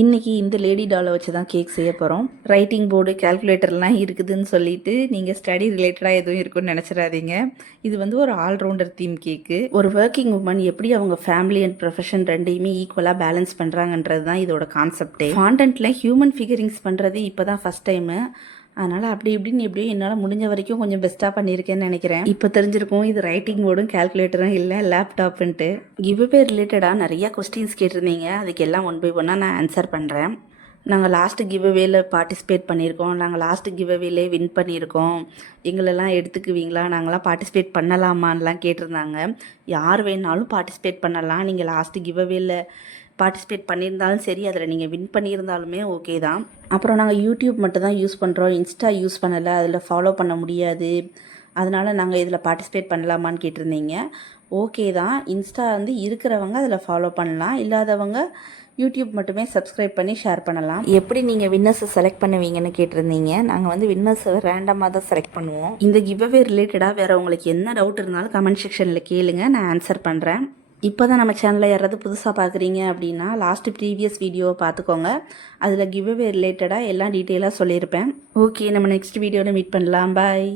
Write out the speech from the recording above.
இன்றைக்கி இந்த லேடி டாலை வச்சு தான் கேக் செய்ய போகிறோம். ரைட்டிங் போர்டு கால்குலேட்டர்லாம் இருக்குதுன்னு சொல்லிட்டு நீங்கள் ஸ்டடி ரிலேட்டடாக எதுவும் இருக்குன்னு நினச்சிடாதீங்க. இது வந்து ஒரு ஆல்ரவுண்டர் தீம் கேக்கு. ஒரு ஒர்க்கிங் உமன் எப்படி அவங்க ஃபேமிலி அண்ட் ப்ரொஃபஷன் ரெண்டையுமே ஈக்குவலாக பேலன்ஸ் பண்ணுறாங்கன்றது தான் இதோட கான்செப்டே. ஃபாண்டன்ட்டில் ஹியூமன் ஃபிகரிங்ஸ் பண்ணுறது இப்போ தான் ஃபஸ்ட் டைமு. அதனால் அப்படி இப்படின்னு எப்படியும் என்னால் முடிஞ்ச வரைக்கும் கொஞ்சம் பெஸ்ட்டாக பண்ணியிருக்கேன்னு நினைக்கிறேன். இப்போ தெரிஞ்சிருக்கும் இது ரைட்டிங் போர்டும் கால்குலேட்டரும் இல்லை, லேப்டாப்புன்ட்டு. கிவ்அவே ரிலேட்டடாக நிறையா கொஸ்டின்ஸ் கேட்டிருந்தீங்க. அதுக்கு எல்லாம் ஒன் பை ஒன்னாக நான் ஆன்சர் பண்ணுறேன். நாங்கள் லாஸ்ட்டு கிவ்அவேல பார்ட்டிசிபேட் பண்ணியிருக்கோம். நாங்கள் லாஸ்ட்டு கிவ்அவேலே வின் பண்ணியிருக்கோம். எங்களெல்லாம் எடுத்துக்குவீங்களா, நாங்களாம் பார்ட்டிசிபேட் பண்ணலாமான்லாம் கேட்டிருந்தாங்க. யார் வேணாலும் பார்ட்டிசிபேட் பண்ணலாம். நீங்கள் லாஸ்ட்டு கிவ்அவேல பார்ட்டிசிபேட் பண்ணியிருந்தாலும் சரி, அதில் நீங்கள் வின் பண்ணியிருந்தாலுமே ஓகே தான். அப்புறம் நாங்கள் யூடியூப் மட்டும் தான் யூஸ் பண்ணுறோம், இன்ஸ்டா யூஸ் பண்ணலை, அதில் ஃபாலோ பண்ண முடியாது, அதனால் நாங்கள் இதில் பார்ட்டிசிபேட் பண்ணலாமான்னு கேட்டிருந்தீங்க. ஓகே தான். இன்ஸ்டா வந்து இருக்கிறவங்க அதில் ஃபாலோ பண்ணலாம், இல்லாதவங்க யூடியூப் மட்டுமே சப்ஸ்கிரைப் பண்ணி ஷேர் பண்ணலாம். எப்படி நீங்கள் வின்னர்ஸை செலக்ட் பண்ணுவீங்கன்னு கேட்டிருந்தீங்க. நாங்கள் வந்து வின்னர்ஸை ரேண்டமாக தான் செலக்ட் பண்ணுவோம். இந்த கிவ்அவே ரிலேட்டடாக வேறு உங்களுக்கு என்ன டவுட் இருந்தாலும் கமெண்ட் செக்ஷனில் கேளுங்க, நான் ஆன்சர் பண்ணுறேன். இப்போ தான் நம்ம சேனலில் யாராவது புதுசாக பார்க்குறீங்க அப்படின்னா லாஸ்ட்டு ப்ரீவியஸ் வீடியோவை பார்த்துக்கோங்க. அதில் கிவ்அவே ரிலேட்டடாக எல்லாம் டீட்டெயிலாக சொல்லியிருப்பேன். ஓகே, நம்ம நெக்ஸ்ட் வீடியோவில் மீட் பண்ணலாம். பாய்.